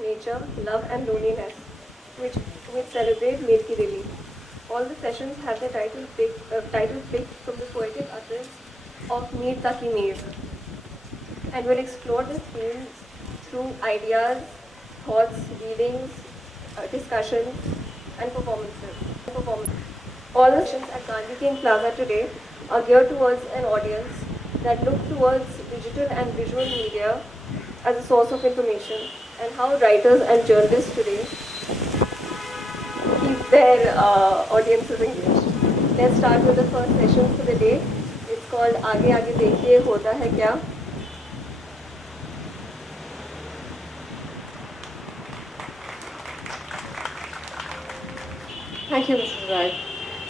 nature, love and loneliness, which celebrate Mir Ki Dili. All the sessions have the title picked from the poetic utterance of Mir Taki Mir, and will explore the themes through ideas, thoughts, readings, discussions, and performances. All the sessions at Gandhi King Plaza today are geared towards an audience that look towards digital and visual media as a source of information, and how writers and journalists today keep their audiences engaged. Let's start with the first session for the day. It's called Aage Aage Dekhiye, Hota Hai Kyaa? Thank you, Mrs. Rai.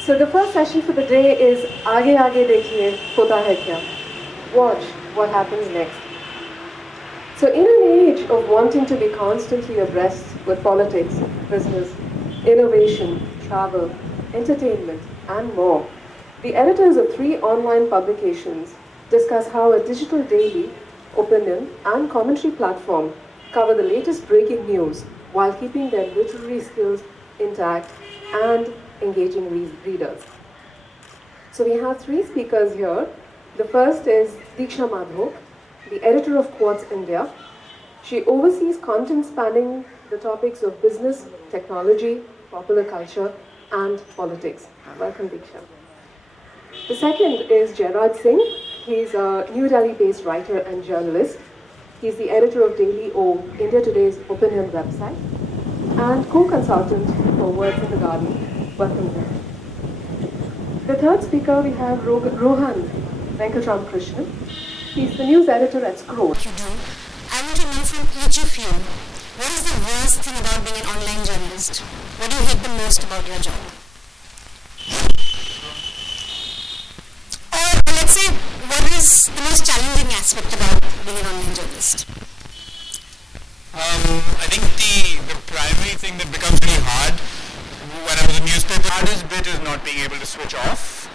So the first session for the day is Aage Aage Dekhiye, Hota Hai Kyaa? Watch what happens next. So in an age of wanting to be constantly abreast with politics, business, innovation, travel, entertainment, and more, the editors of 3 online publications discuss how a digital daily, opinion, and commentary platform cover the latest breaking news while keeping their literary skills intact and engaging readers. So we have 3 speakers here. The first is Deeksha Madho, the editor of Quartz India. She oversees content spanning the topics of business, technology, popular culture, and politics. Welcome, Deeksha. The second is Jairaj Singh. He's a New Delhi-based writer and journalist. He's the editor of Daily O, India Today's opinion website, and co-consultant for Words in the Garden. Welcome, Jairaj. The third speaker, we have Rohan Venkatram Krishnan. He's the news editor at Scroll. You do. I want to know from each of you, what is the worst thing about being an online journalist? What do you hate the most about your job? Or let's say, what is the most challenging aspect about being an online journalist? I think the primary thing that becomes really hard when I was a newspaper, the hardest bit is not being able to switch off,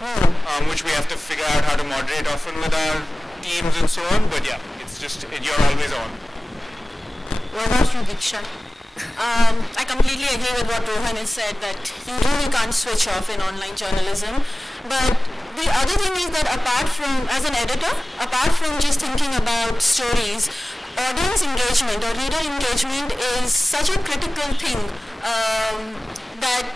which we have to figure out how to moderate often with our teams and so on. But yeah, it's just, you're always on. What about you, Deeksha? I completely agree with what Rohan has said, that you really can't switch off in online journalism. But the other thing is that apart from, as an editor, apart from just thinking about stories, audience engagement or reader engagement is such a critical thing that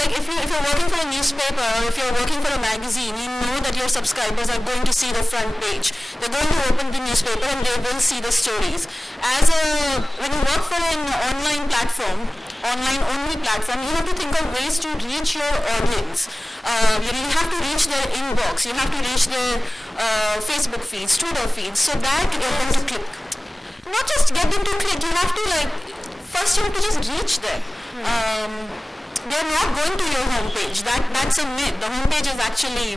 like if you're working for a newspaper or if you're working for a magazine, you know that your subscribers are going to see the front page. They're going to open the newspaper and they will see the stories. When you work for an online platform, online only platform, you have to think of ways to reach your audience. You have to reach their inbox, you have to reach their Facebook feeds, Twitter feeds, so that you get them to click. Not just get them to click, you have to first you have to just reach them. They're not going to your homepage. That's a myth. The homepage is actually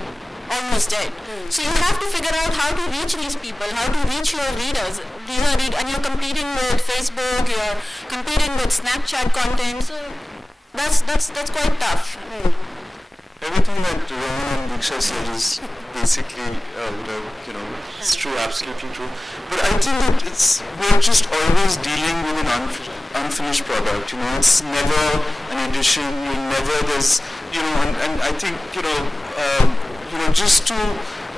almost dead. So you have to figure out how to reach these people, how to reach your readers. And you're competing with Facebook, you're competing with Snapchat content. So that's quite tough. Everything that Rohan and Deeksha said is basically, it's true, absolutely true. But I think that we're just always dealing with an unfinished product. It's never an edition. And I think, just to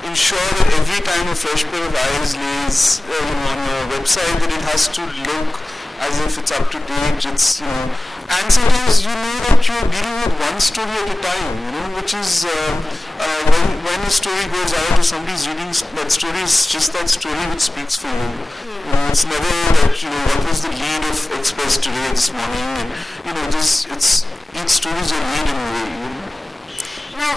ensure that every time a fresh pair of eyes lays, on your website, that it has to look as if it's up to date. And sometimes that you're dealing with one story at a time, which is when a story goes out or somebody's reading that story, is just that story which speaks for you. It's never that, what was the lead of Express today, this morning, and, each story is a lead in a way, Now,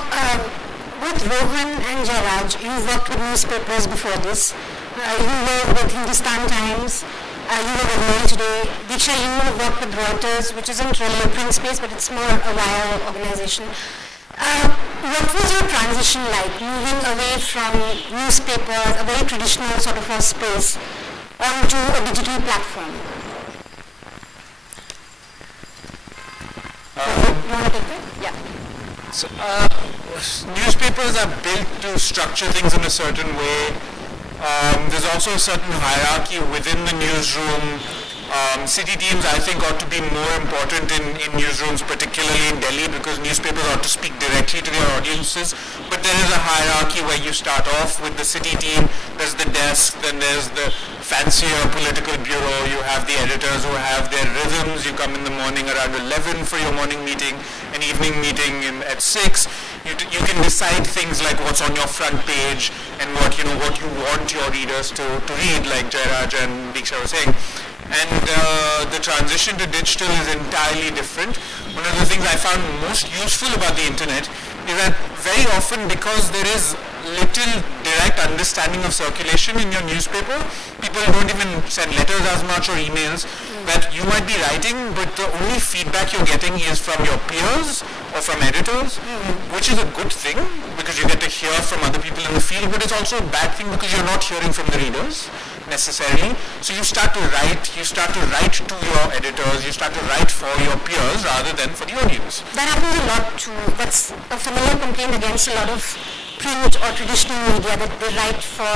with Rohan and Jairaj, you've worked with newspapers before this. You worked with Hindustan Times. You work with Mail Today. Deeksha, you work with Reuters, which isn't really a print space, but it's more a wire organization. What was your transition like, moving away from newspapers, a very traditional sort of a space, onto a digital platform? You want to take that? Yeah. So, newspapers are built to structure things in a certain way. There's also a certain hierarchy within the newsroom City teams, I think, ought to be more important in newsrooms, particularly in Delhi, because newspapers ought to speak directly to their audiences. But there is a hierarchy where you start off with the city team, there's the desk, then there's the fancier political bureau, you have the editors who have their rhythms, you come in the morning around 11 for your morning meeting, an evening meeting at 6. You can decide things like what's on your front page and what you want your readers to read, like Jairaj and Diksha were saying. And the transition to digital is entirely different. One of the things I found most useful about the internet is that very often, because there is little direct understanding of circulation in your newspaper, people don't even send letters as much or emails, that you might be writing, but the only feedback you're getting is from your peers or from editors, which is a good thing because you get to hear from other people in the field, but it's also a bad thing because you're not hearing from the readers necessarily. So you start to write to your editors, you start to write for your peers rather than for the audience. That happens a lot too. That's a familiar complaint against a lot of print or traditional media, that they write for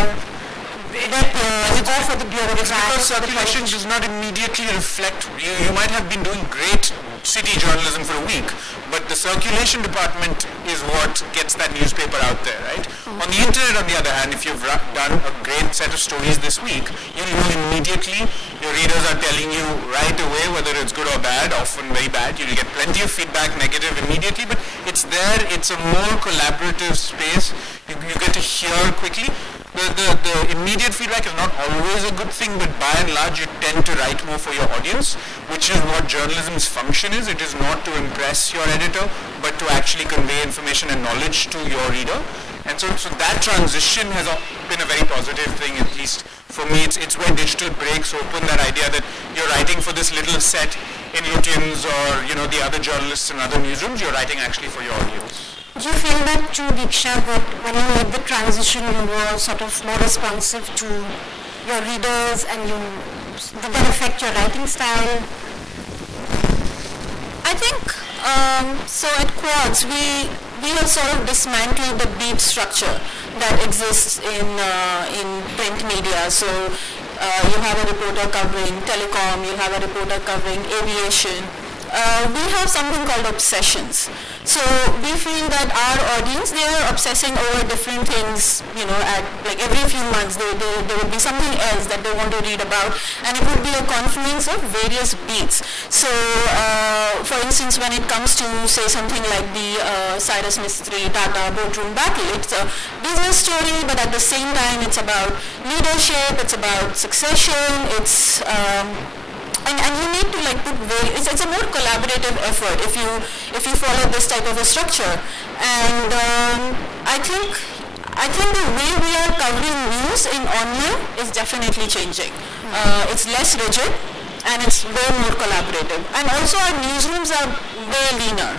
for the bureau. Because circulation does not immediately reflect. You might have been doing great city journalism for a week, but the circulation department is what gets that newspaper out there, right? On the internet, on the other hand, if you've done a great set of stories this week, you know immediately. Your readers are telling you right away whether it's good or bad, often very bad. You'll get plenty of feedback, negative immediately, but it's there. It's a more collaborative space. You get to hear quickly. The immediate feedback is not always a good thing, but by and large you tend to write more for your audience, which is what journalism's function is. It is not to impress your editor, but to actually convey information and knowledge to your reader. And so that transition has been a very positive thing, at least for me. It's where digital breaks open that idea that you're writing for this little set in Lutyens or the other journalists in other newsrooms. You're writing actually for your audience. Do you feel that too, Diksha, that when you made the transition you were sort of more responsive to your readers and did that affect your writing style? I think, so at Quads we have sort of dismantled the beat structure that exists in print media. So you have a reporter covering telecom, you have a reporter covering aviation. We have something called obsessions. So we feel that our audience, they are obsessing over different things, at like every few months there would be something else that they want to read about, and it would be a confluence of various beats. So for instance, when it comes to say something like the Cyrus Mistry Tata boardroom battle, it's a business story, but at the same time it's about leadership, it's about succession, it's and you need to it's a more collaborative effort if you follow this type of a structure. And I think the way we are covering news in online is definitely changing. It's less rigid and it's way more collaborative. And also our newsrooms are way leaner.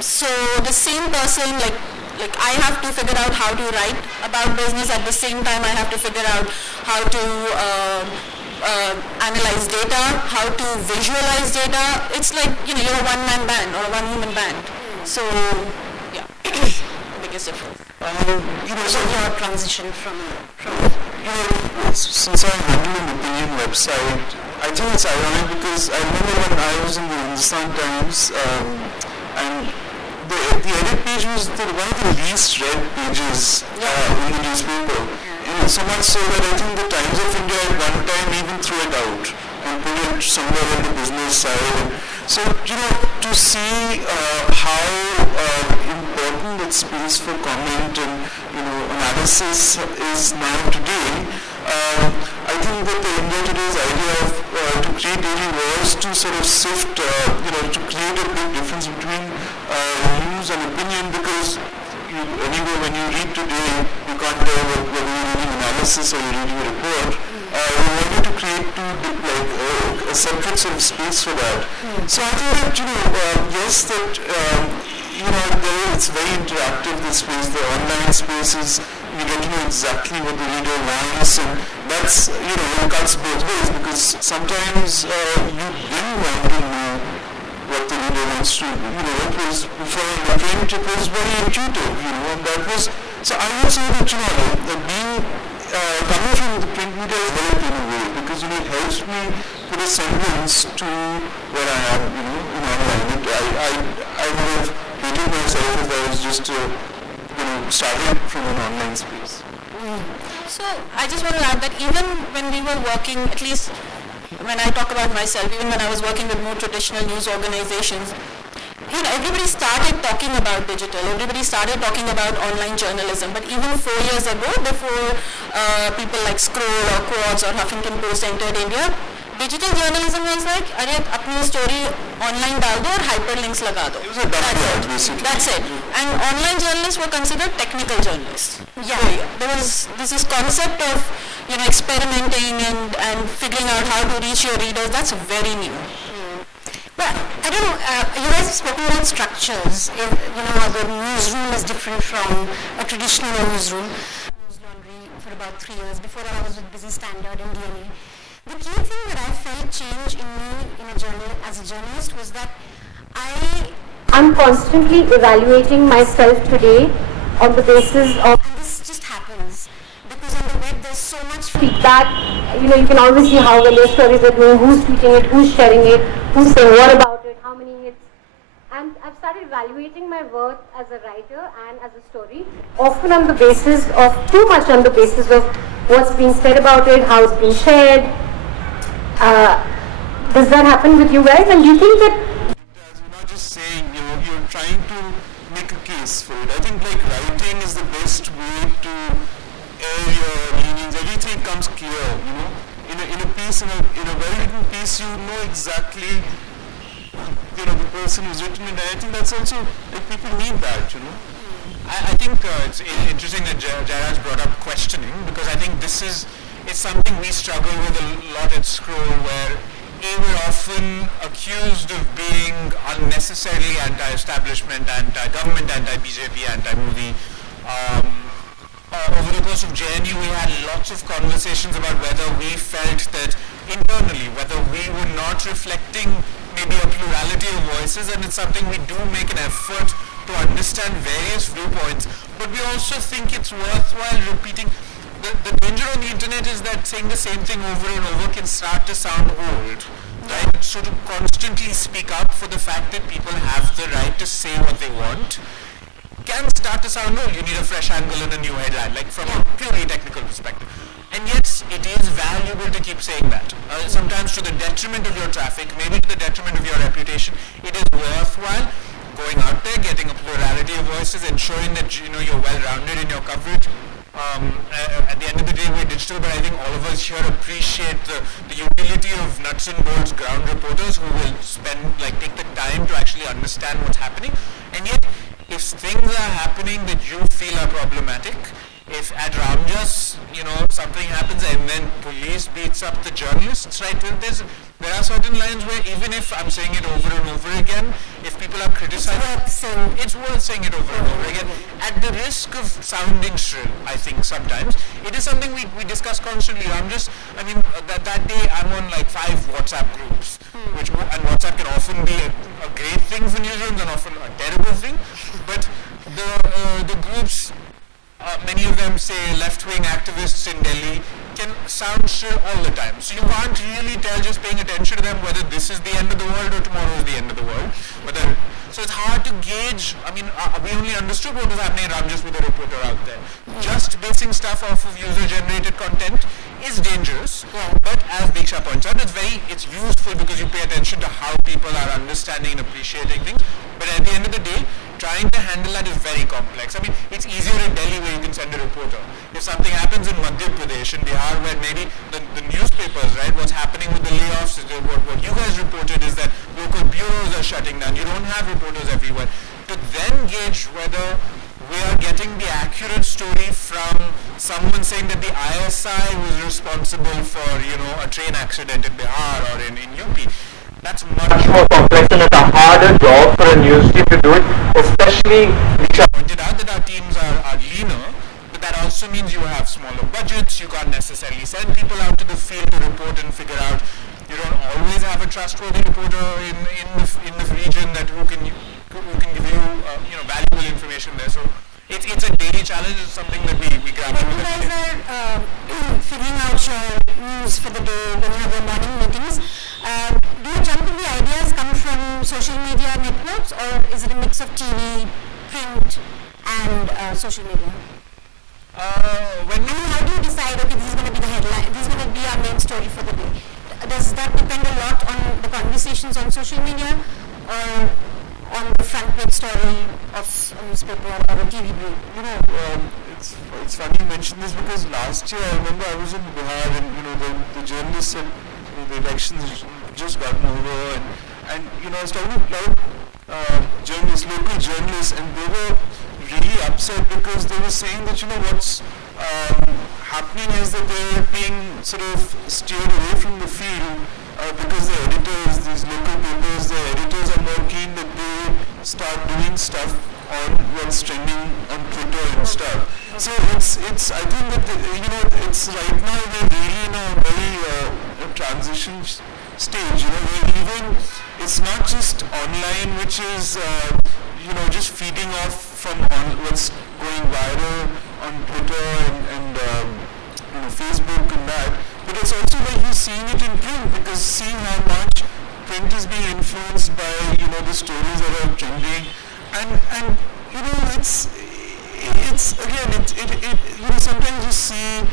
So the same person, like I have to figure out how to write about business, at the same time I have to figure out how to analyze data, how to visualize data. It's like, you're a one-man band or a one-woman band. So, yeah, biggest difference. So your transition from since I handle an opinion website, I think it's ironic because I remember when I was in the Hindustan Times, and the edit page was one of the least read pages in the newspaper. So much so that I think the Times of India at one time even threw it out and put it somewhere on the business side. So, to see how important that space for comment and, analysis is now today, I think that the India Today's idea of to create daily was to sort of sift, to create a big difference between news and opinion, because anyway, when you read today, you can't tell whether you're reading analysis or you're reading a report. We wanted to create a separate sort of space for that. So I think that, yes, that, it's very interactive, this space. The online space is, you get to know exactly what the reader wants, and that's, it cuts both ways, because sometimes you didn't want to know what the reader wants to, it was, for the print, it was very intuitive, and that was, so I would say that, being, coming from the print media is helped in a way, because, it helps me put a semblance to where I am, you know, in online. I would have hated myself if I was just, started from an online space. So I just want to add that even when we were working, at least when I talk about myself, even when I was working with more traditional news organizations, everybody started talking about digital, everybody started talking about online journalism, but even 4 years ago, before people like Scroll or Kyaa-Watch or Huffington Post entered India, digital journalism was like, अरे अपनी story online डाल दो और hyperlinks लगा दो. It was a backyard, basically. That's it. And online journalists were considered technical journalists. Yeah. So there was this concept of experimenting and figuring out how to reach your readers. That's very new. But I don't know, you guys have spoken about structures. The newsroom is different from a traditional newsroom. News Laundry for about 3 years. Before that I was with Business Standard and DNA. The key thing that I felt change in me as a journalist was that I'm constantly evaluating myself today on the basis of, and this just happens because on the web there's so much feedback. You can always see how well your stories are doing, who's tweeting it, who's sharing it, who's saying what about it, how many hits. And I've started evaluating my worth as a writer and as a story, often on the basis of, too much on the basis of what's being said about it, how it's being shared. Does that happen with you guys? And do you think that you're not just saying, you're trying to make a case for it. I think writing is the best way to air your leanings. Everything comes clear, In a piece, in a well-written piece, you know exactly, the person who's written it. And I think that's also, people need that, I think it's interesting that Jairaj brought up questioning, because I think it's something we struggle with a lot at Scroll, where we're often accused of being unnecessarily anti-establishment, anti-government, anti-BJP, anti-movie. Over the course of JNU, we had lots of conversations about whether we felt that internally, whether we were not reflecting maybe a plurality of voices, and it's something we do make an effort to understand various viewpoints, but we also think it's worthwhile repeating. The danger on the internet is that saying the same thing over and over can start to sound old, right? So to constantly speak up for the fact that people have the right to say what they want can start to sound old. You need a fresh angle and a new headline, from a purely technical perspective. And yes, it is valuable to keep saying that. Sometimes to the detriment of your traffic, maybe to the detriment of your reputation, it is worthwhile going out there, getting a plurality of voices, ensuring that you're well-rounded in your coverage. At the end of the day, we're digital, but I think all of us here appreciate the utility of nuts and bolts ground reporters who will take the time to actually understand what's happening. And yet, if things are happening that you feel are problematic, if at Ramjas, something happens and then police beats up the journalists, right? There are certain lines where even if I'm saying it over and over again, if people are criticizing, it's worth saying it over and over again. At the risk of sounding shrill, I think sometimes, it is something we discuss constantly. That day I'm on 5 WhatsApp groups, and WhatsApp can often be a great thing for newsrooms and often a terrible thing, but the groups, many of them say left-wing activists in Delhi, can sound shrill all the time. So you can't really tell just paying attention to them whether this is the end of the world or tomorrow is the end of the world. So it's hard to gauge. We only understood what was happening around just with a reporter out there. Just basing stuff off of user-generated content is dangerous, but as Diksha points out, it's useful because you pay attention to how people are understanding and appreciating things. But at the end of the day, trying to handle that is very complex. It's easier in Delhi where you can send a reporter. If something happens in Madhya Pradesh, in Bihar, where maybe the newspapers, right, what's happening with the layoffs, what you guys reported is that local bureaus are shutting down. You don't have reporters everywhere. To then gauge whether we are getting the accurate story from someone saying that the ISI was responsible for, a train accident in Bihar or in UP. That's much more complex, and it's a harder job for a news team to do it, especially Diksha pointed out that our teams are leaner, but that also means you have smaller budgets, you can't necessarily send people out to the field to report and figure out. You don't always have a trustworthy reporter in the region who can give you valuable information there. So it's a daily challenge. It's something that we grapple with. You guys are figuring out your news for the day when you have your morning meetings. Do your chunk of the ideas come from social media networks, or is it a mix of TV, print, and social media? How do you decide, okay, this is going to be the headline, this is going to be our main story for the day? Does that depend a lot on the conversations on social media, or on the front page story of a newspaper or a TV brief? It's funny you mention this because last year I remember I was in Bihar and the journalists said the elections just gotten over and I was talking to a lot of journalists, local journalists, and they were really upset because they were saying that what's happening is that they're being sort of steered away from the field because the editors, these local papers, the editors are more keen that they start doing stuff on what's trending on Twitter and stuff. So it's I think that it's right now we're really in a very transition stage, where even it's not just online, which is just feeding off from what's going viral on Twitter and Facebook and that, but it's also like you're seeing it in print, because seeing how much print is being influenced by the stories that are trending, and it's again it sometimes you see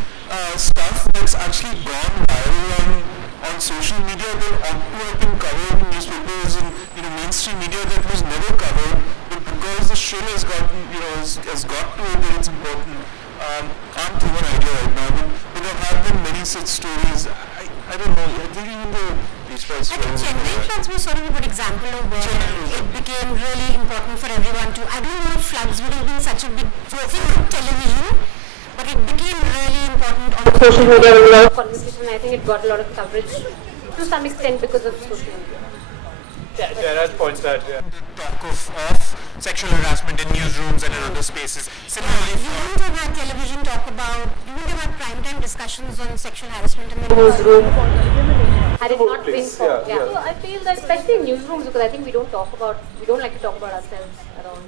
stuff that's actually gone viral on social media that ought to have been covered in newspapers and mainstream media that was never covered, but because the shill has gotten has got to it that it's important. Can't think of an idea right now, but there have been many such stories. I don't know. I think even the Beach Price. I think Chennai floods was sort of a good example of where it became really important for everyone to. I don't know if floods would have been such a big thing on television, but it became really important on social media. There was a lot of conversation. I think it got a lot of coverage to some extent because of social media. Jairaj points out talk of sexual harassment in newsrooms and in other spaces. Similarly, you wouldn't have had television talk about, you wouldn't have had primetime discussions on sexual harassment in the newsroom had it not been for. So I feel that especially in newsrooms, because I think we don't like to talk about ourselves around.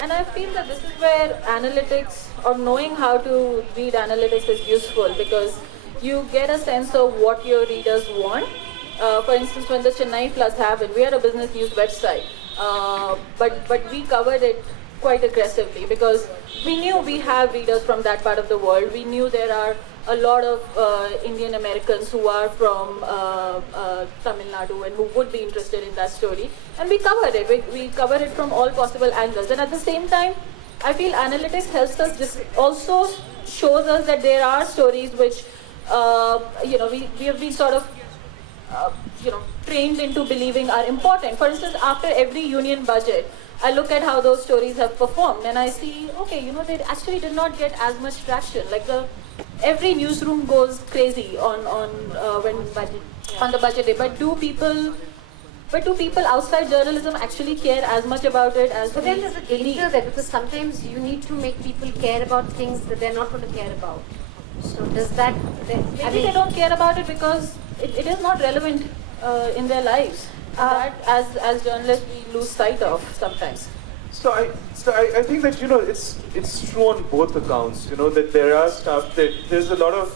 And I feel that this is where analytics, or knowing how to read analytics, is useful, because you get a sense of what your readers want. For instance, when the Chennai floods happened, we are a business news website, but we covered it quite aggressively because we knew we have readers from that part of the world. We knew there are a lot of Indian Americans who are from Tamil Nadu and who would be interested in that story, and we covered it. We covered it from all possible angles, and at the same time, I feel analytics helps us. This also shows us that there are stories which we have been sort of trained into believing are important. For instance, after every union budget, I look at how those stories have performed, and I see, okay, they actually did not get as much traction. Like every newsroom goes crazy on the budget day. But do people outside journalism actually care as much about it as? But then there's a danger there, because sometimes you need to make people care about things that they're not going to care about. So does that? Maybe they don't care about it because it is not relevant in their lives. That as journalists we lose sight of sometimes. So I think that it's true on both accounts. That there are stuff that there's a lot of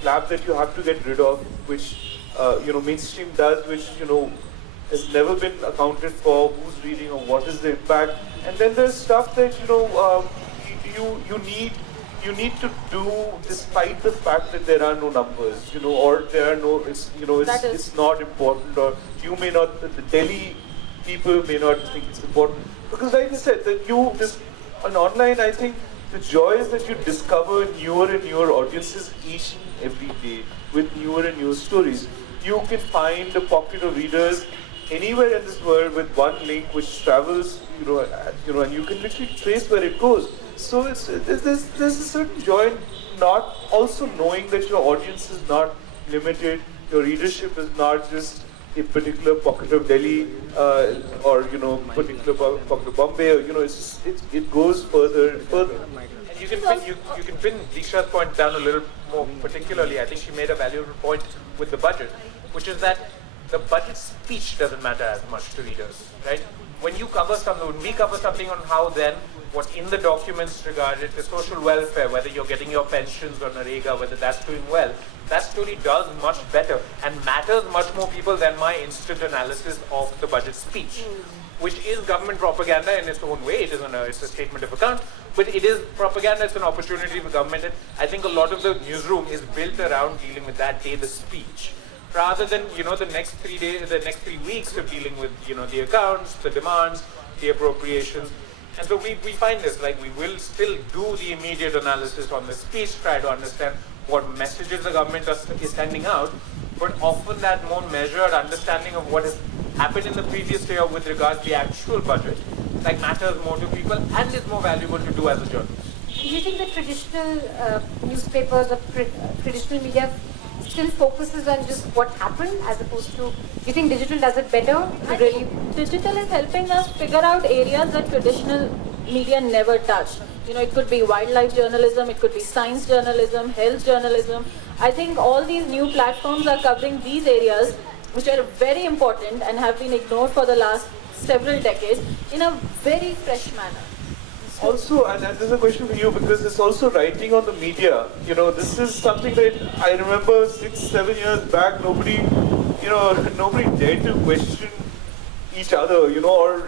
flap that you have to get rid of, which mainstream does, which has never been accounted for. Who's reading or what is the impact? And then there's stuff that you need to do despite the fact that there are no numbers, or there are no, it's not important, or you may not, the Delhi people may not think it's important. Because like I said, that on online, I think the joy is that you discover newer and newer audiences each and every day with newer and newer stories. You can find the popular readers anywhere in this world with one link which travels, and you can literally trace where it goes. So there's a certain joy in not also knowing that your audience is not limited, your readership is not just a particular pocket of Delhi or particular pocket of Bombay, or it goes further and further. And you can pin Diksha's point down a little more particularly. I think she made a valuable point with the budget, which is that the budget speech doesn't matter as much to readers, right? when you cover something, when we cover something on how then, what's in the documents regarding the social welfare, whether you're getting your pensions or Narega, whether that's doing well, that story does much better and matters much more people than my instant analysis of the budget speech, which is government propaganda in its own way. It's a statement of account, but it is propaganda. It's an opportunity for government. And I think a lot of the newsroom is built around dealing with that day, the speech, rather than the next 3 days, the next 3 weeks of dealing with the accounts, the demands, the appropriations. And so we find this, like, we will still do the immediate analysis on the speech, try to understand what messages the government is sending out, but often that more measured understanding of what has happened in the previous year with regards to the actual budget, like, matters more to people and is more valuable to do as a journalist. Do you think the traditional newspapers or traditional media still focuses on just what happened as opposed to, do you think digital does it better? Really, digital is helping us figure out areas that traditional media never touched. It could be wildlife journalism, it could be science journalism, health journalism. I think all these new platforms are covering these areas, which are very important and have been ignored for the last several decades, in a very fresh manner. Also, and this is a question for you, because it's also writing on the media. This is something that I remember 6-7 years back, nobody dared to question each other, or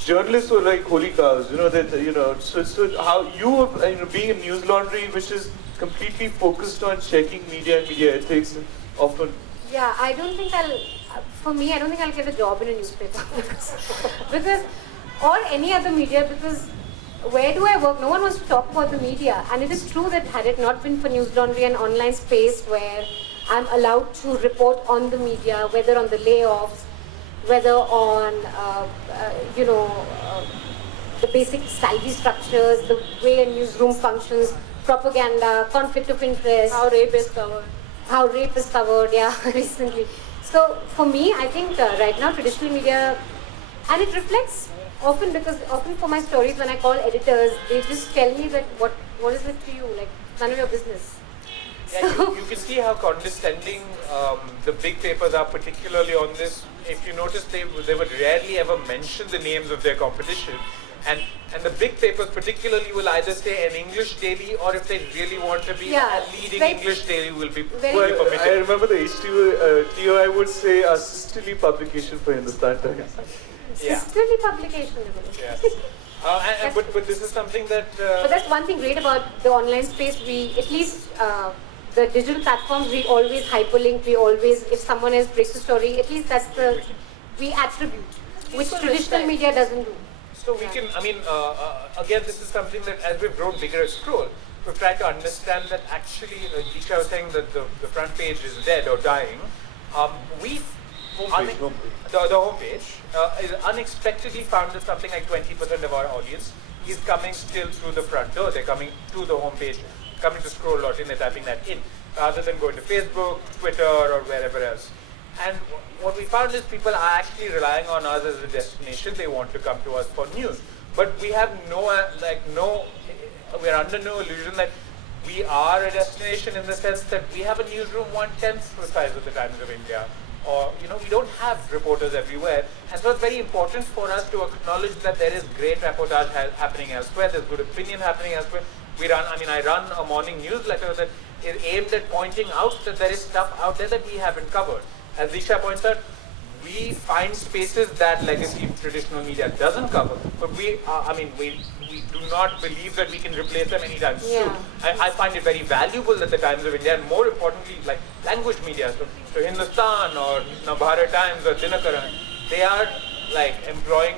journalists were like holy cows, so how you being in News Laundry, which is completely focused on checking media and media ethics, often. Yeah, I don't think I'll get a job in a newspaper because or any other media, because where do I work? No one wants to talk about the media. And it is true that had it not been for News Laundry, an online space where I'm allowed to report on the media, whether on the layoffs, whether on, the basic salary structures, the way a newsroom functions, propaganda, conflict of interest. How rape is covered. Yeah, recently. So for me, I think right now traditional media, and it reflects often, because often for my stories when I call editors, they just tell me that what is it to you, like none of your business. Yeah, you can see how condescending the big papers are, particularly on this. If you notice, they would rarely ever mention the names of their competition. And the big papers particularly will either say an English daily, or if they really want to be a leading English daily, will be permitted. I remember the HTO, would say a sisterly publication for Hindustan Times. Yeah. Sisterly publication. Yes. But this is something that... But that's one thing great about the online space. We, at least the digital platforms, we always hyperlink, if someone else breaks a story, at least that's we attribute, which traditional media doesn't do. So we can, again, this is something that as we've grown bigger at Scroll, we've tried to understand that actually, Disha was saying that the front page is dead or dying. The homepage is unexpectedly found that something like 20% of our audience is coming still through the front door. They're coming to the homepage, coming to Scroll.in, they're typing that in, rather than going to Facebook, Twitter, or wherever else. And what we found is people are actually relying on us as a destination. They want to come to us for news. But we have we're under no illusion that we are a destination, in the sense that we have a newsroom 1/10 the size of the Times of India. Or, we don't have reporters everywhere. And so it's very important for us to acknowledge that there is great reportage happening elsewhere, there's good opinion happening elsewhere. I run a morning newsletter that is aimed at pointing out that there is stuff out there that we haven't covered. As Disha points out, we find spaces that legacy traditional media doesn't cover, but we do not believe that we can replace them anytime soon. I find it very valuable that the Times of India, and more importantly, like language media, so Hindustan or Navbharat Times or Dinakaran, they are like employing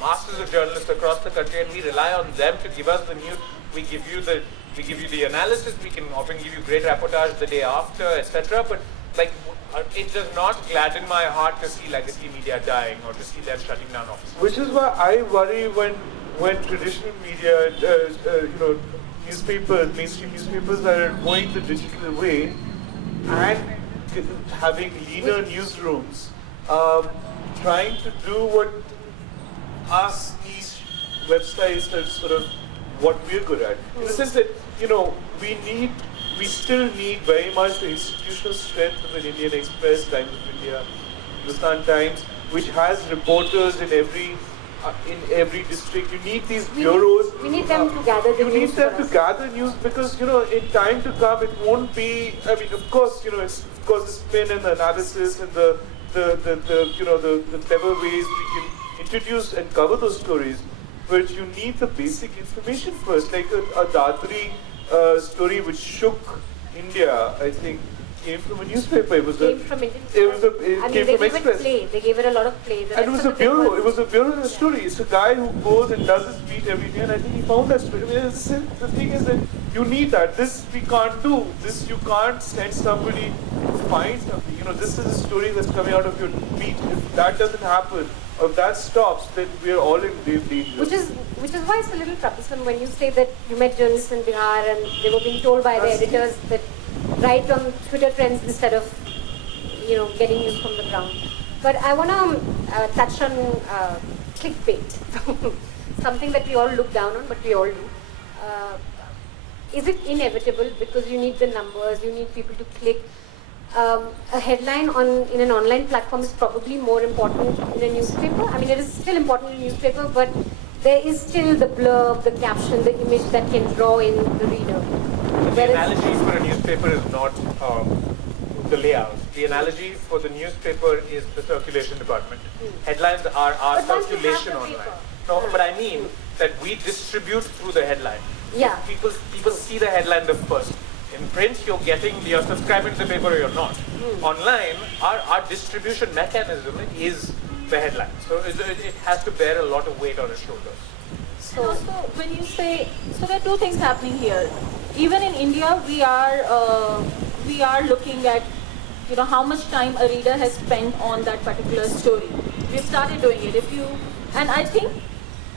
masses of journalists across the country, and we rely on them to give us the news. We give you the analysis. We can often give you great reportage the day after, etc. But it does not gladden my heart to see legacy media dying or to see them shutting down offices. Which is why I worry when traditional media, newspapers, mainstream newspapers are going the digital way and having leaner newsrooms, trying to do what us niche websites are sort of what we're good at. In the sense that, we still need very much the institutional strength of an Indian Express, Times of India, Hindustan Times, which has reporters in every in every district. You need these bureaus. We need them to gather the news. You need them to gather news because, you know, in time to come, it won't be. I mean, of course, you know, it's the spin and the analysis and the clever ways we can introduce and cover those stories. But you need the basic information first, like a Dadri story which shook India, I think, came from a newspaper. It came from Express. They gave it a lot of play. And it was a bureau. It was a bureau story. It's a guy who goes and does his beat every day, and I think he found that story. I mean, the thing is that you need that. This we can't do. This you can't send somebody to find something. You know, this is a story that's coming out of your beat. If that doesn't happen, or if that stops, then we are all in grave danger. Which is why it's a little troublesome when you say that you met journalists in Bihar and they were being told by the editors that write on Twitter trends instead of, you know, getting news from the ground. But I want to touch on clickbait, something that we all look down on, but we all do. Is it inevitable because you need the numbers, you need people to click? A headline in an online platform is probably more important in a newspaper. I mean, it is still important in a newspaper, but there is still the blurb, the caption, the image that can draw in the reader. The analogy for a newspaper is not the layout. The analogy for the newspaper is the circulation department. Headlines are our circulation online. No, but I mean that we distribute through the headline. Yeah. People see the headline the first. In print, you're subscribing to the paper or you're not. Online, our distribution mechanism is the headline. So it has to bear a lot of weight on its shoulders. So when you say, so there are two things happening here. Even in India, we are looking at, you know, how much time a reader has spent on that particular story. We've started doing it. And I think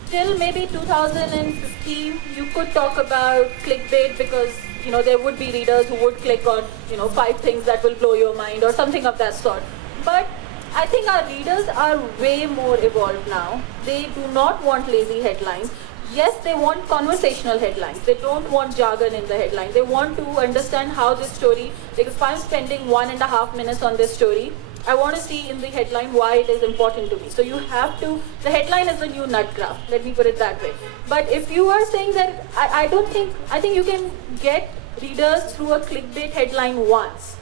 till maybe 2015, you could talk about clickbait because, you know, there would be readers who would click on, you know, 5 things that will blow your mind or something of that sort. But I think our readers are way more evolved now. They do not want lazy headlines. Yes, they want conversational headlines. They don't want jargon in the headline. They want to understand how this story, like if I'm spending 1.5 minutes on this story, I want to see in the headline why it is important to me. So you have to, the headline is the new nut graph, let me put it that way. But if you are saying that, I think you can get readers through a clickbait headline once,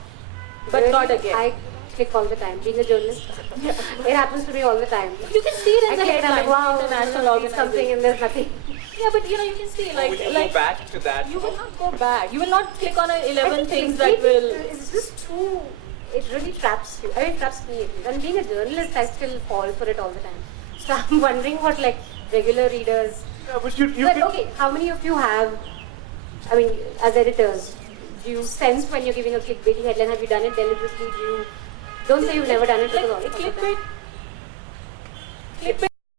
but really? Not again. I click all the time. Being a journalist, it happens to me all the time. You can see it in the headline, wow, international organization. Something and there's nothing. Yeah, but you know, you can see like... Will you go back to that? You will not go back. You will not click on 11 things that will... It's just too... It really traps you. I mean, it traps me. And being a journalist, I still fall for it all the time. So I'm wondering what like regular readers... Yeah, but okay, how many of you have... I mean, as editors, do you sense when you're giving a clickbaity headline? Have you done it deliberately? Don't say you've never done it. Clickbait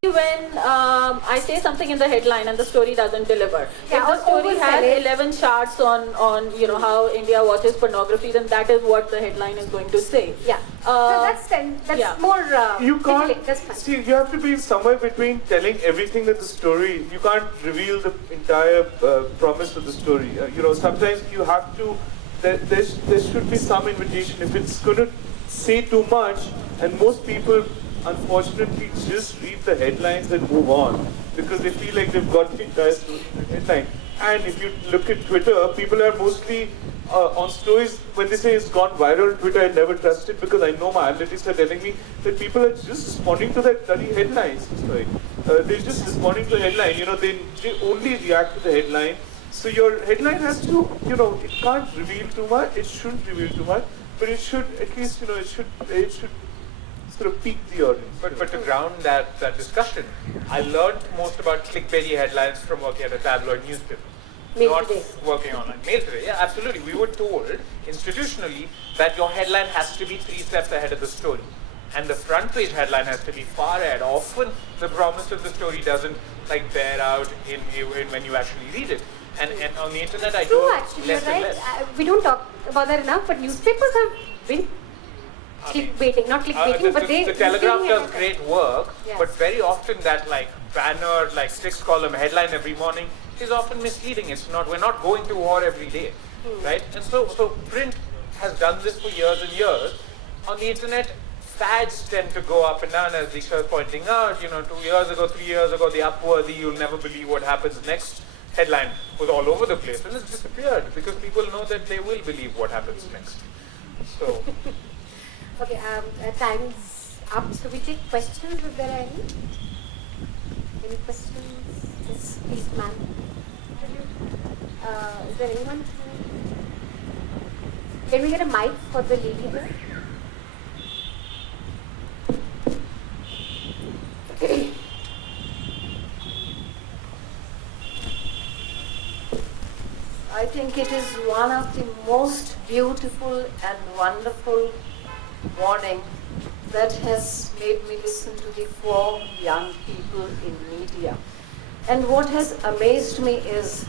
when I say something in the headline and the story doesn't deliver. Yeah, if the story has 11 charts on you know how India watches pornography, then that is what the headline is going to say. Yeah. So that's more. You can't see. You have to be somewhere between telling everything that the story. You can't reveal the entire promise of the story. You know, sometimes you have to. There should be some invitation. If it's going to say too much, and most people unfortunately just read the headlines and move on because they feel like they've got the entire headline. And if you look at Twitter, people are mostly on stories when they say it's gone viral on Twitter. I never trust it because I know my analytics are telling me that people are just responding to that bloody headlines. Sorry, they're just responding to the headline. You know, they only react to the headline. So your headline has to, you know, it can't reveal too much. It shouldn't reveal too much, but it should at least, you know, it should sort of pique the audience. But to ground that discussion, I learned most about clickbaity headlines from working at a tabloid newspaper. Not working online. Mail today, yeah, absolutely. We were told institutionally that your headline has to be 3 steps ahead of the story. And the front page headline has to be far ahead. Often the promise of the story doesn't like bear out in when you actually read it. And on the internet I do less and less. We don't talk about that enough, but newspapers have been clickbaiting, not clickbaiting, but the Telegraph does great work, but very often that like banner, like 6-column headline every morning is often misleading. It's not. We're not going to war every day, right? And so print has done this for years and years. On the internet, fads tend to go up and down, as Diksha was pointing out. 2 years ago, 3 years ago, the Upworthy, you'll never believe what happens next headline was all over the place, and it's disappeared because people know that they will believe what happens next. So. Okay, time's up. So we take questions if there are any. Any questions? Yes, please, ma'am. Is there anyone? Can we get a mic for the lady there? I think it is one of the most beautiful and wonderful warning that has made me listen to the 4 young people in media. And what has amazed me is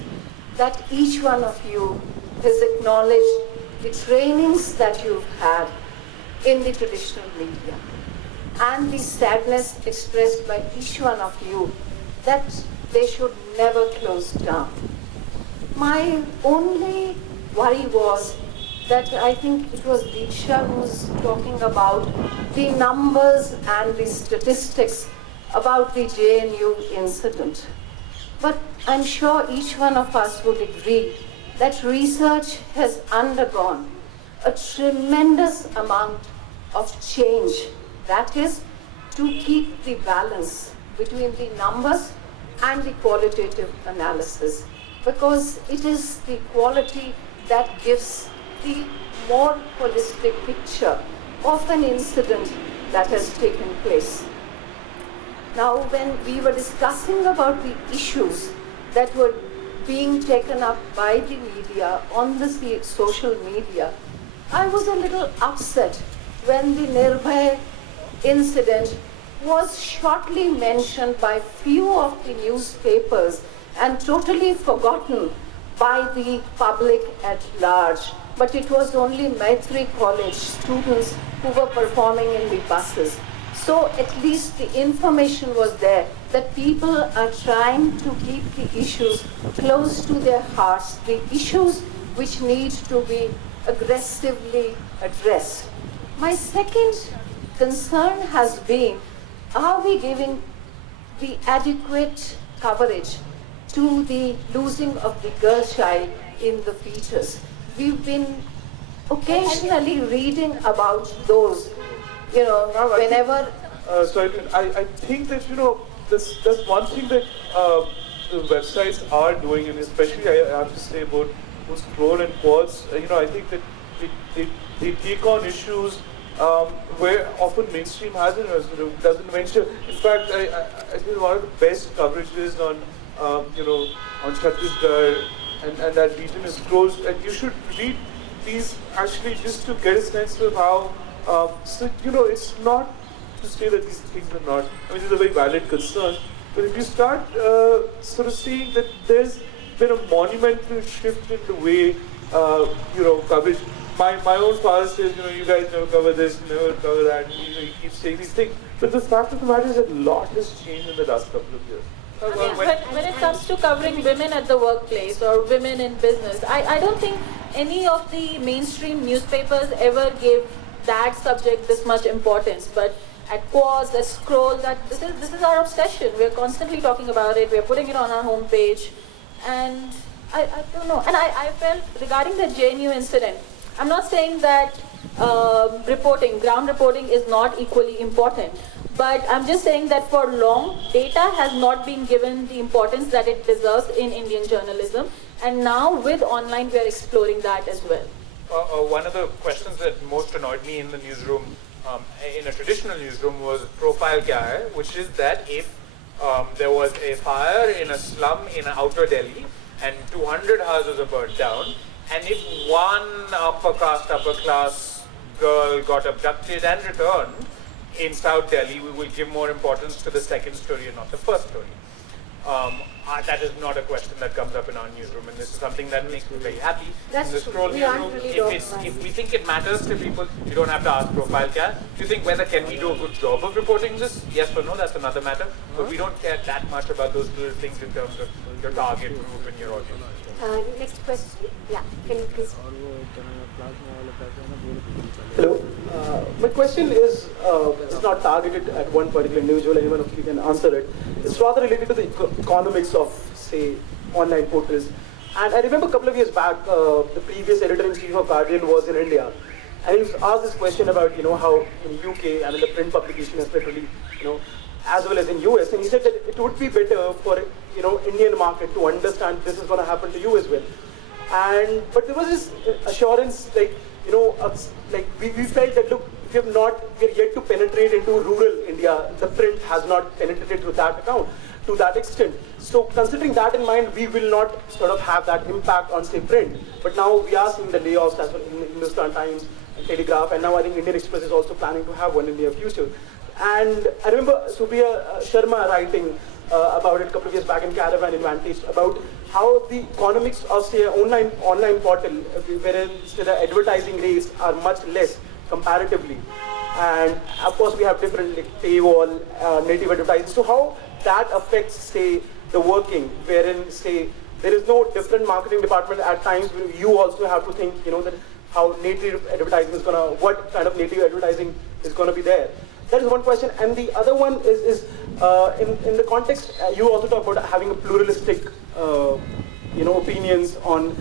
that each one of you has acknowledged the trainings that you've had in the traditional media and the sadness expressed by each one of you that they should never close down. My only worry was that I think it was Diksha who was talking about the numbers and the statistics about the JNU incident. But I'm sure each one of us would agree that research has undergone a tremendous amount of change. That is, to keep the balance between the numbers and the qualitative analysis, because it is the quality that gives the more holistic picture of an incident that has taken place. Now, when we were discussing about the issues that were being taken up by the media on the social media, I was a little upset when the Nirbhaya incident was shortly mentioned by few of the newspapers and totally forgotten by the public at large. But it was only Maitri College students who were performing in the buses. So at least the information was there that people are trying to keep the issues close to their hearts, the issues which need to be aggressively addressed. My second concern has been, are we giving the adequate coverage to the losing of the girl child in the fetus? We've been occasionally reading about those, whenever... So I think that, that's one thing that the websites are doing, and especially I have to say about Scroll and Quartz, I think that they take on issues where often mainstream doesn't venture. In fact, I think one of the best coverages on Chhattisgarh and that region is closed, and you should read these actually just to get a sense of how, it's not to say that these things are not, it's a very valid concern, but if you start sort of seeing that there's been a monumental shift in the way, coverage. My own father says, you guys never cover this, never cover that, and he keeps saying these things. But the fact of the matter is that a lot has changed in the last couple of years. When it comes to covering women at the workplace or women in business, I don't think any of the mainstream newspapers ever gave that subject this much importance. But at Quartz, at Scroll, this is our obsession. We're constantly talking about it. We're putting it on our homepage, and I don't know. And I felt regarding the JNU incident, I'm not saying that ground reporting is not equally important. But I'm just saying that for long, data has not been given the importance that it deserves in Indian journalism. And now with online, we are exploring that as well. One of the questions that most annoyed me in the newsroom, in a traditional newsroom, was profile Kyaa-Hai, which is that if there was a fire in a slum in outer Delhi and 200 houses are burnt down, and if one upper class girl got abducted and returned, in South Delhi, we will give more importance to the second story and not the first story. That is not a question that comes up in our newsroom, and this is something that makes me very happy. That's in the Scroll newsroom, if we think it matters to people, you don't have to ask profile Kyaa. If you think whether can we do a good job of reporting this, yes or no, that's another matter. But we don't care that much about those little things in terms of your target group and your audience. Next question. Yeah, can you please? Hello. My question is it's not targeted at one particular individual. Anyone of you can answer it. It's rather related to the economics of, say, online portals. And I remember a couple of years back, the previous editor-in-chief of Guardian was in India, and he was asked this question about, how in UK, I mean, the print publication especially, as well as in US, and he said that it would be better for, Indian market to understand this is going to happen to you as well. But there was this assurance, we felt that, look, we're yet to penetrate into rural India. The print has not penetrated to that extent. So considering that in mind, we will not sort of have that impact on, say, print. But now we are seeing the layoffs as well in Hindustan Times and Telegraph, and now I think Indian Express is also planning to have one in the near future. And I remember Supriya Sharma writing about it a couple of years back in Caravan in Vantage about how the economics of, say, an online portal, wherein the advertising rates are much less comparatively. And of course we have different paywall, native advertising. So how that affects, say, the working, wherein, say, there is no different marketing department at times. You also have to think, that how native advertising is what kind of native advertising is going to be there. That is one question. And the other one is in the context, you also talk about having a pluralistic, opinions on,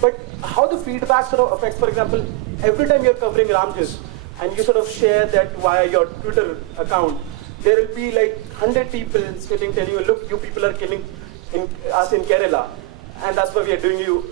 but how the feedback sort of affects, for example, every time you're covering Ramjas and you sort of share that via your Twitter account, there will be like 100 people telling you, look, you people are killing us in Kerala, and that's why we are doing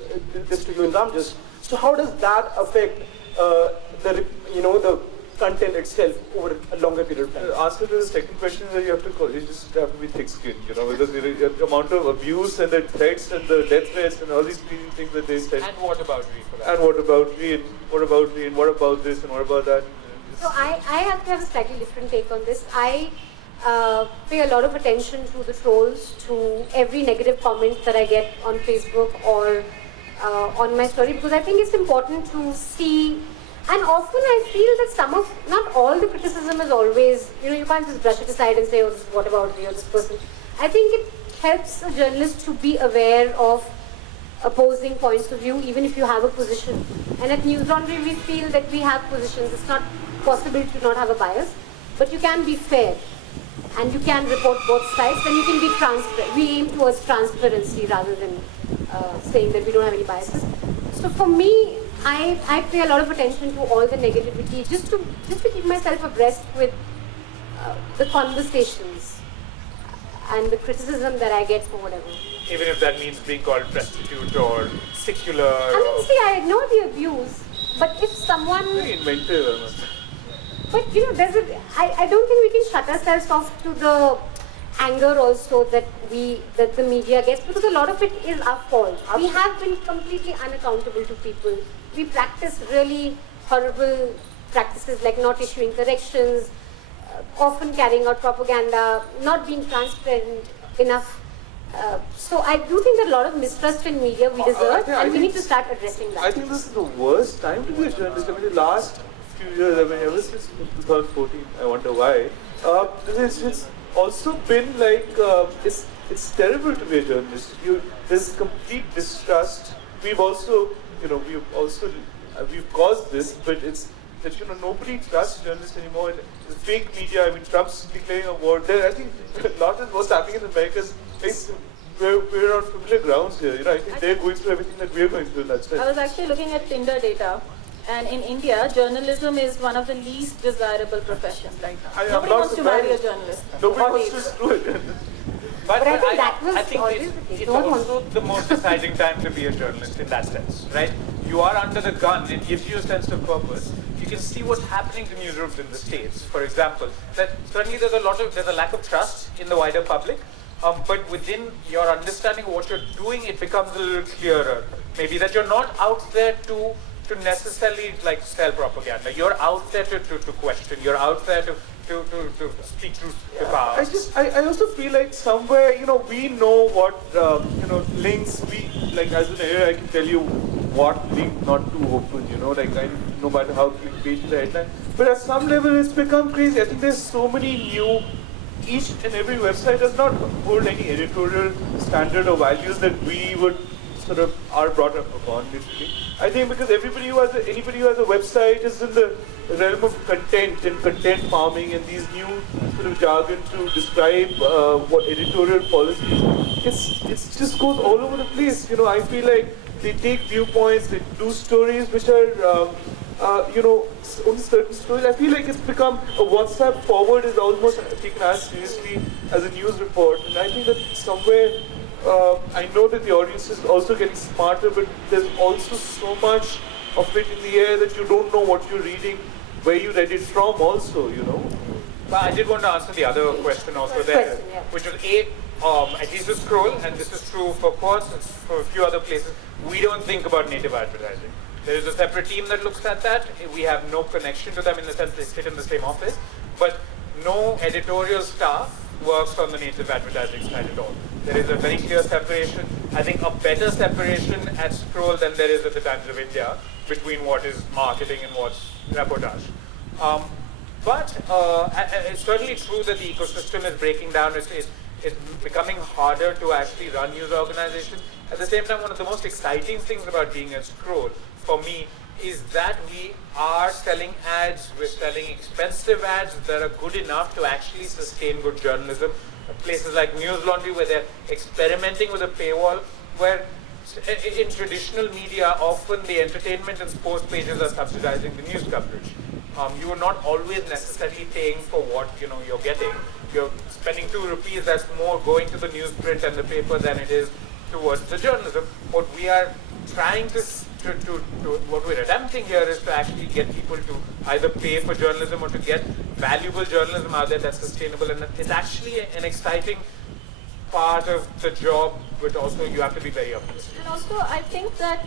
this to you in Ramjas. So how does that affect the content itself over a longer period of time? The answer to this second question is that you just have to be thick-skinned, because the amount of abuse and the threats and the death threats and all these things that they said. And what about me for that? And what about me, and what about me, and what about this, and what about that? So I have a slightly different take on this. I pay a lot of attention to the trolls, to every negative comment that I get on Facebook or on my story, because I think it's important to see. And often I feel that not all the criticism is always, you can't just brush it aside and say, oh, what about me or this person. I think it helps a journalist to be aware of opposing points of view, even if you have a position. And at News Laundry, we feel that we have positions. It's not possible to not have a bias, but you can be fair. And you can report both sides, and you can be transparent. We aim towards transparency rather than saying that we don't have any biases. So for me, I pay a lot of attention to all the negativity, just to keep myself abreast with the conversations and the criticism that I get for whatever. Even if that means being called prostitute or secular. I ignore the abuse, but if someone. Very inventive. But I don't think we can shut ourselves off to the anger also that the media gets, because a lot of it is our fault. We have been completely unaccountable to people. We practice really horrible practices like not issuing corrections, often carrying out propaganda, not being transparent enough. So I do think that a lot of mistrust in media we deserve, and we need to start addressing that. I think this is the worst time to be a journalist. I mean, the last few years, ever since 2014, I wonder why. It's also been like, it's terrible to be a journalist. There's complete distrust. We've also, we've caused this, but it's that, nobody trusts journalists anymore. And the fake media, I mean, Trump's declaring a war. I think a lot of what's happening in America is we're on familiar grounds here. I think they're going through everything that we're going through in that sense. I was actually looking at Tinder data. And in India, journalism is one of the least desirable professions right now. Nobody wants to marry a journalist. Nobody wants to screw a journalist. But I think that was I think it's also the most exciting time to be a journalist in that sense, right? You are under the gun. It gives you a sense of purpose. You can see what's happening to newsrooms in the States, for example. That certainly there's a lack of trust in the wider public. But within your understanding of what you're doing, it becomes a little clearer. Maybe that you're not out there to necessarily like sell propaganda. You're out there to question. You're out there to speak truth to power. I also feel like somewhere, we know what, links like as an editor, I can tell you what link not to open, no matter how clickbait the headline. But at some level, it's become crazy. I think there's so many new, each and every website does not hold any editorial standard or values that we would sort of are brought up upon, literally. I think because anybody who has a website is in the realm of content and content farming and these new sort of jargon to describe what editorial policies. It just goes all over the place. I feel like they take viewpoints, they do stories which are only certain stories. I feel like it's become a WhatsApp forward is almost taken as seriously as a news report, and I think that somewhere I know that the audience is also getting smarter, but there's also so much of it in the air that you don't know what you're reading, where you read it from also, But I did want to answer the other question also there, which was at least with Scroll, and this is true for Quartz, for a few other places, we don't think about native advertising. There is a separate team that looks at that. We have no connection to them in the sense they sit in the same office, but no editorial staff works on the native advertising side at all. There is a very clear separation, I think a better separation at Scroll than there is at the Times of India between what is marketing and what's reportage. But it's certainly true that the ecosystem is breaking down. It's becoming harder to actually run news organizations. At the same time, one of the most exciting things about being at Scroll for me is that we are selling ads, we're selling expensive ads that are good enough to actually sustain good journalism. Places like News Laundry where they're experimenting with a paywall, where in traditional media often the entertainment and sports pages are subsidizing the news coverage. You are not always necessarily paying for what you're getting. You're spending 2 rupees, that's more going to the newsprint and the paper than it is towards the journalism. What we are trying to what we're attempting here is to actually get people to either pay for journalism or to get valuable journalism out there that's sustainable, and it's actually an exciting part of the job, but also you have to be very optimistic. And also I think that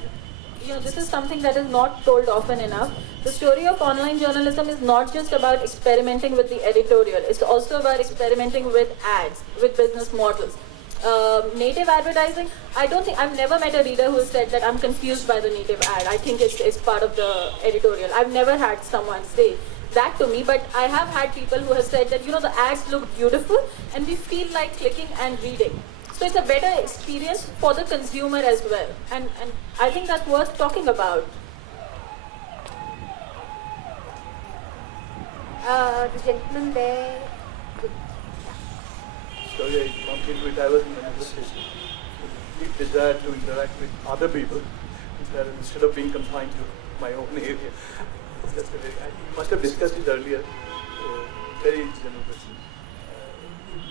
this is something that is not told often enough. The story of online journalism is not just about experimenting with the editorial, it's also about experimenting with ads, with business models. Native advertising, I've never met a reader who has said that I'm confused by the native ad. I think it's part of the editorial. I've never had someone say that to me, but I have had people who have said that, the ads look beautiful and we feel like clicking and reading. So it's a better experience for the consumer as well. And I think that's worth talking about. The gentleman there. Sorry, I bumped into it. I was in another station. Deep desire to interact with other people instead of being confined to my own area. I must have discussed it earlier. Very general question.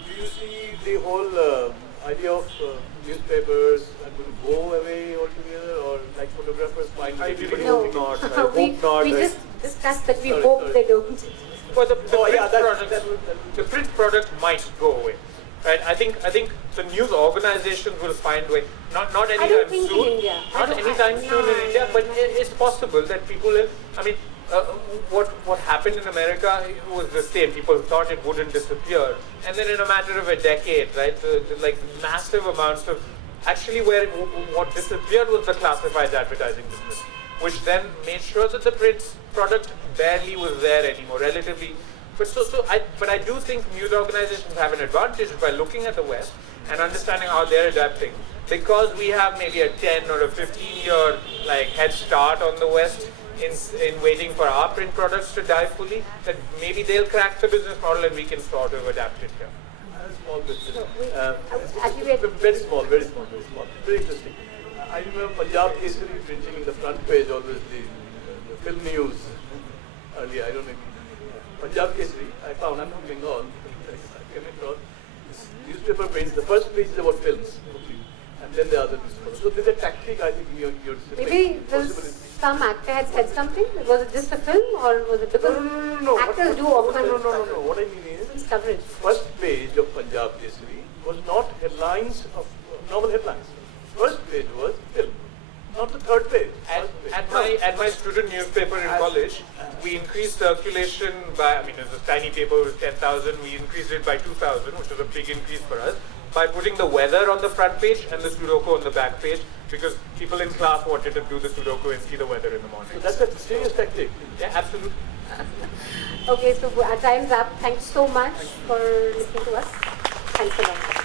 Do you see the whole idea of newspapers are going to go away altogether, or like photographers find? I really hope not. I hope not. We just discussed that we hope they don't. Well, the print product might go away. Right? I think the news organizations will find a way. Not anytime soon. Not anytime soon in India, but it's possible that people will. I mean, what happened in America was the same. People thought it wouldn't disappear, and then in a matter of a decade, right, like massive amounts of actually what disappeared was the classified advertising business, which then made sure that the print product barely was there anymore, relatively. But I do think news organizations have an advantage by looking at the West and understanding how they're adapting. Because we have maybe a 10 or a 15-year head start on the West in waiting for our print products to die fully, that maybe they'll crack the business model and we can sort of adapt it here. Small question. Very small. Very interesting. I remember Punjab Kesari printing in the front page always the film news earlier. I don't know. Punjab Kesari, I found, I'm from Bengal, I came across, this newspaper prints, the first page is about films, and then the other newspapers. So there's a tactic, I think, you're maybe some actor had said something? Was it just a film, or was it because actors do often? No. What I mean is, coverage. First page of Punjab Kesari was not headlines of normal headlines. First page was film. Not the third page. At my student newspaper in college, we increased circulation by, it was a tiny paper, it was 10,000, we increased it by 2,000, which was a big increase for us, by putting the weather on the front page and the Sudoku on the back page, because people in class wanted to do the Sudoku and see the weather in the morning. So that's a serious tactic. Yeah, absolutely. Okay, so our time's up. Thanks so much for listening to us. Thanks a lot.